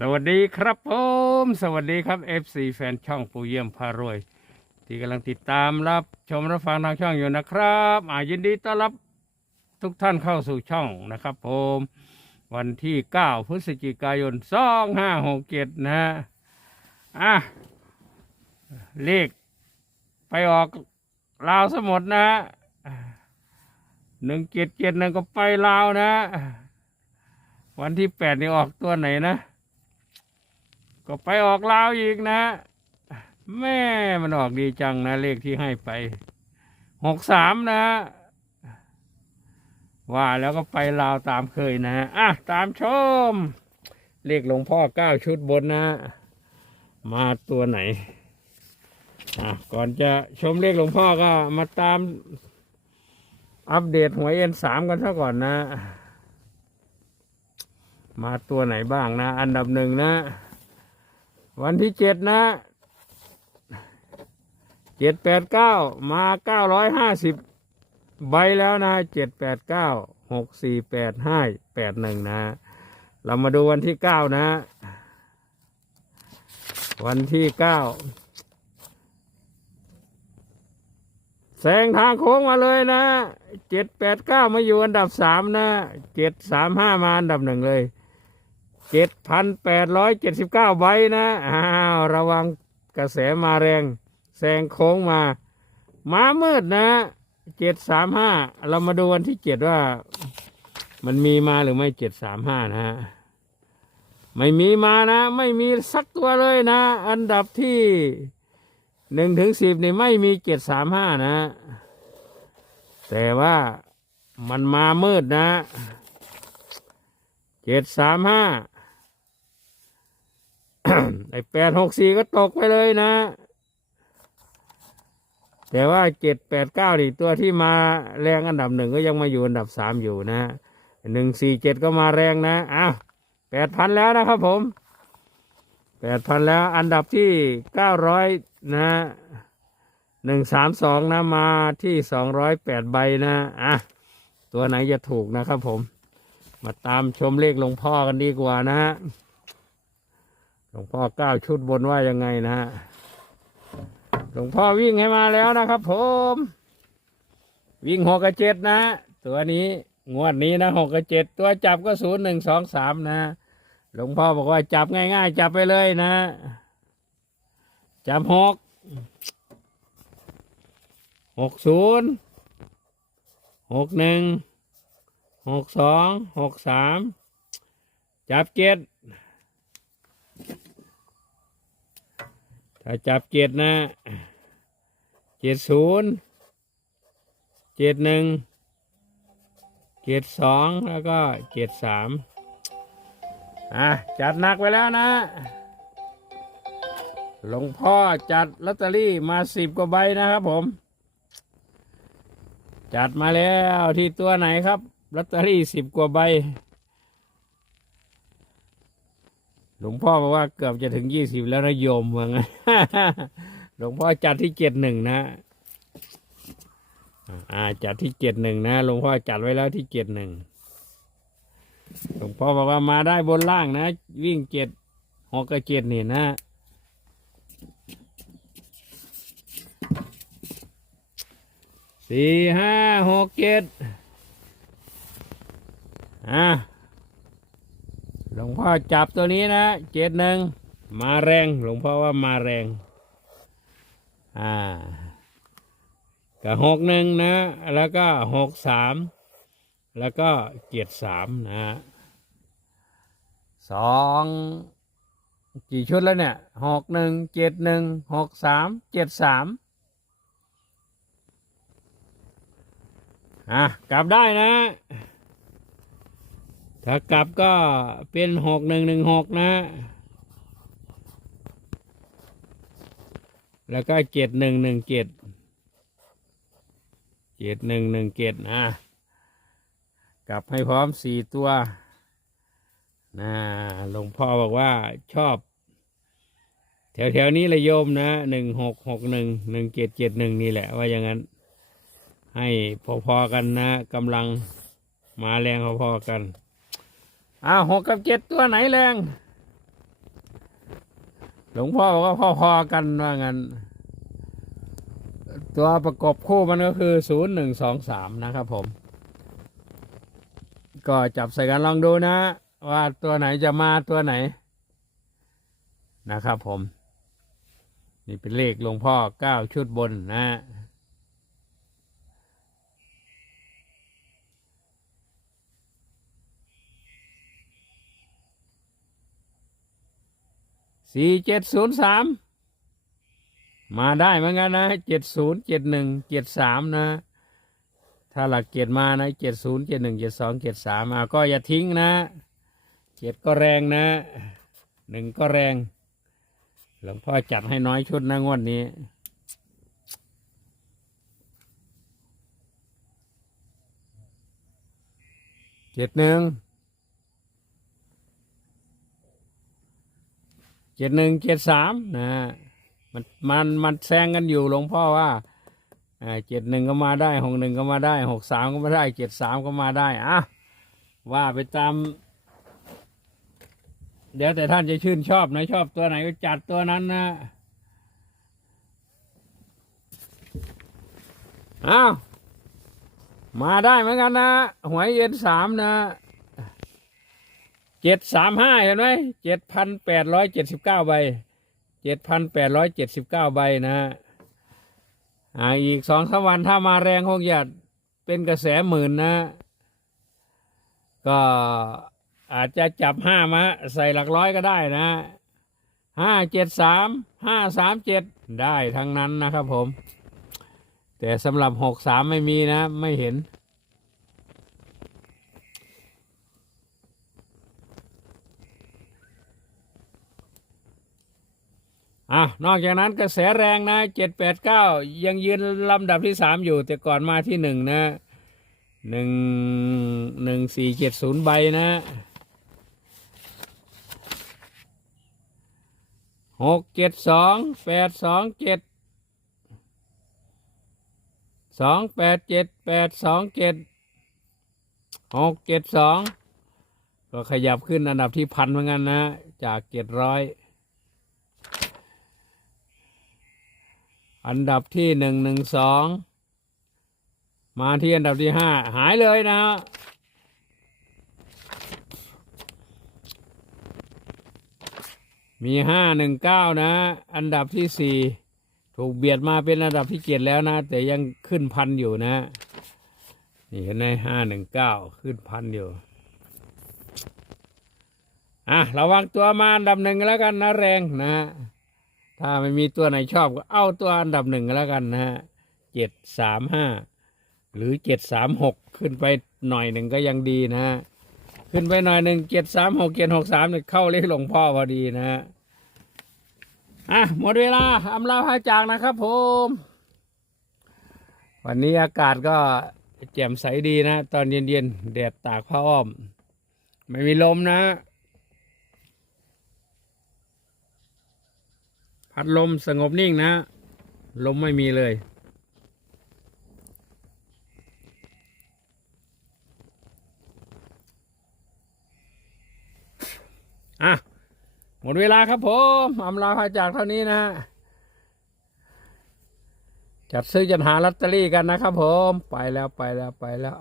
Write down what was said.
สวัสดีครับผม สวัสดีครับ FC แฟนช่องปูเยี่ยมพารวย ที่กำลังติดตามรับชมรับฟังทางช่องอยู่นะครับอ่ายินดีต้อนรับทุกท่านเข้าสู่ช่องนะครับผม วันที่ 9 พฤศจิกายน 2567 นะฮะอะเลขไปออกลาวสมดนะหนึ่งเจ็ดเจ็ดนึ่งก็ไปลาวนะ วันที่แปดนี่ออกตัวไหนนะ ก็ไปออกลาวอีกนะ แม่มันออกดีจังนะ เลขที่ให้ไปหกสามนะ ว่าแล้วก็ไปลาวตามเคยนะอะตามชม เลขหลวงพ่อเก้าชุดบนนะ มาตัวไหนอะก่อนจะชมเลขหลวงพ่อก็มาตามอัปเดตหวยเอ็นสามกันซะก่อนนะ มาตัวไหนบ้างนะ อันดับหนึ่งนะ วันที่เจ็ดนะเจ็ดแปดเก้ามาเก้าร้อยห้าสิบใบแล้วนะเจ็ดแปดเก้าหกสี่แปดห้าแปดหนึ่งนะ เรามาดูวันที่เก้านะ วันที่เก้าแซงทางโค้งมาเลยนะเจ็ดแปดเก้ามาอยู่อันดับสามนะเจ็ดสามห้ามาอันดับหนึ่งเลย เจ็ดพันแปดร้อยเจ็ดสิบเก้าใบนะ อ้าว ระวังกระแสมาแรงแซงโค้งมามามืดนะเจ็ดสามห้าเรามาดูวันที่เจ็ดว่า มันมีมาหรือไม่เจ็ดสามห้านะฮะไม่มีมานะ ไม่มีสักตัวเลยนะ อันดับที่หนึ่งถึงสิบนี่ไม่มีเจ็ดสามห้านะ แต่ว่ามันมามืดนะเจ็ดสามห้า ไอ้แปดหกสี่ก็ตกไปเลยนะ แต่ว่าเจ็ดแปดเก้านี่ตัวที่มาแรงอันดับหนึ่งก็ยังมาอยู่อันดับสามอยู่นะหนึ่งสี่เจ็ดก็มาแรงนะอ้าวแปดพันแล้วนะครับผมแปดพันแล้วอันดับที่เก้าร้อยนะหนึ่งสามสองนะมาที่สองร้อยแปดใบนะอะตัวไหนจะถูกนะครับผม มาตามชมเลขหลวงพ่อกันดีกว่านะฮะ หลวงพ่อเก้าชุดบนว่ายังไงนะฮะหลวงพ่อวิ่งให้มาแล้วนะครับผม วิ่งหกกับเจ็ดนะ ตัวนี้งวดนี้นะหกกับเจ็ดตัวจับก็ศูนย์หนึ่งสองสามนะ หลวงพ่อบอกว่าจับง่าย ๆ จับไปเลยนะ จับหกหกศูนย์หกหนึ่งหกสองหกสามจับเจ็ด ถ้าจับเจ็ดนะเจ็ดศูนย์เจ็ดหนึ่งเจ็ดสองแล้วก็เจ็ดสามอะจัดหนักไปแล้วนะ หลวงพ่อจัดลอตเตอรี่มาสิบกว่าใบนะครับผม จัดมาแล้วที่ตัวไหนครับลอตเตอรี่สิบกว่าใบ หลวงพ่อบอกว่าเกือบจะถึงยี่สิบแล้วนะโยมว่างั้นหลวงพ่อจัดที่เจ็ดหนึ่งนะอ่าจัดที่เจ็ดหนึ่งนะหลวงพ่อจัดไว้แล้วที่เจ็ดหนึ่งหลวงพ่อบอกว่ามาได้บนล่างนะ วิ่งเจ็ดหกกับเจ็ดนี่นะสี่ห้าหกเจ็ดอะ หลวงพ่อจับตัวนี้นะเจ็ดหนึ่งมาแรง หลวงพ่อว่ามาแรง อ่ากับหกหนึ่งนะ แล้วก็หกสามแล้วก็เจ็ดสามนะสองกี่ชุดแล้วเนี่ยหกหนึ่งเจ็ดหนึ่งหกสามเจ็ดสามอะกลับได้นะ ถ้ากลับก็เป็นหกหนึ่งหนึ่งหกนะ แล้วก็เจ็ดหนึ่งหนึ่งเจ็ดเจ็ดหนึ่งหนึ่งเจ็ดนะ กลับให้พร้อมสี่ตัวนะหลวงพ่อบอกว่าชอบ แถวๆนี้ละโยมนะหนึ่งหกหกหนึ่งหนึ่งเจ็ดเจ็ดหนึ่งนี่แหละว่าอย่างนั้น ให้พอๆกันนะกำลังมาแรงพอๆกัน อ้าวหกกับเจ็ดตัวไหนแรง หลวงพ่อบอกว่าพอๆกันว่างั้น ตัวประกบคู่มันก็คือศูนย์หนึ่งสองสามนะครับผม ก็จับใส่กันลองดูนะ ว่าตัวไหนจะมาตัวไหน นะครับผม นี่เป็นเลขหลวงพ่อเก้าชุดบนนะ สี่เจ็ดศูนย์สามมาได้เหมือนกันนะเจ็ดศูนย์เจ็ดหนึ่งเจ็ดสามนะ ถ้าหลักเกียรมานะเจ็ดศูนย์เจ็ดหนึ่งเจ็ดสองเจ็ดสามอะก็อย่าทิ้งนะเจ็ดก็แรงนะหนึ่งก็แรง หลวงพ่อจัดให้น้อยชุดนะงวดนี้เจ็ดหนึ่ง เจ็ดหนึ่งเจ็ดสามนะมันมันมันแซงกันอยู่หลวงพ่อว่าเจ็ดหนึ่งก็มาได้หกหนึ่งก็มาได้หกสามก็มาได้เจ็ดสามก็มาได้อะว่าไปตามเดี๋ยวแต่ท่านจะชื่นชอบนะชอบตัวไหนก็จัดตัวนั้นนะอ้าวมาได้เหมือนกันนะหวยเย็นสามนะ เจ็ดสามห้าเห็นไหมเจ็ดพันแปดร้อยเจ็ดสิบเก้าใบเจ็ดพันแปดร้อยเจ็ดสิบเก้าใบนะฮะอ่าอีกสองสามวันถ้ามาแรงคงจะเป็นกระแสหมื่นนะ ก็อาจจะจับห้ามาใส่หลักร้อยก็ได้นะห้าเจ็ดสามห้าสามเจ็ดได้ทั้งนั้นนะครับผม แต่สำหรับหกสามไม่มีนะ ไม่เห็น อะนอกจากนั้นกระแสแรงนะเจ็ดแปดเก้ายังยืนลำดับที่สามอยู่ แต่ก่อนมาที่หนึ่งนะหนึ่งหนึ่งสี่เจ็ดศูนย์ใบนะหกเจ็ดสองแปดสองเจ็ดสองแปดเจ็ดแปดสองเจ็ดหกเจ็ดสองก็ขยับขึ้นอันดับที่พันเหมือนกันนะ จากเจ็ดร้อย อันดับที่หนึ่งหนึ่งสองมาที่อันดับที่ห้าหายเลยนะ มีห้าหนึ่งเก้านะ อันดับที่สี่ถูกเบียดมาเป็นอันดับที่เจ็ดแล้วนะ แต่ยังขึ้นพันอยู่นะ นี่เห็นไหมห้าหนึ่งเก้าขึ้นพันอยู่อะระวังตัวมาอันดับหนึ่งแล้วกันนะแรงนะ ถ้าไม่มีตัวไหนชอบก็เอาตัวอันดับหนึ่งแล้วกันนะฮะเจ็ดสามห้าหรือเจ็ดสามหกขึ้นไปหน่อยหนึ่งก็ยังดีนะฮะขึ้นไปหน่อยหนึ่งเจ็ดสามหกเจ็ดหกสามเนี่ยเข้าเลขหลวงพ่อพอดีนะฮะอะหมดเวลาอำลาพาจากนะครับผม วันนี้อากาศก็แจ่มใสดีนะ ตอนเย็นๆแดดตากผ้าอ้อม ไม่มีลมนะ พัดลมสงบนิ่งนะ ลมไม่มีเลย อะ หมดเวลาครับผมอำลาพาจากเท่านี้นะจัดซื้อจัดหาลอตเตอรี่กันนะครับผม ไปแล้วไปแล้วไปแล้ว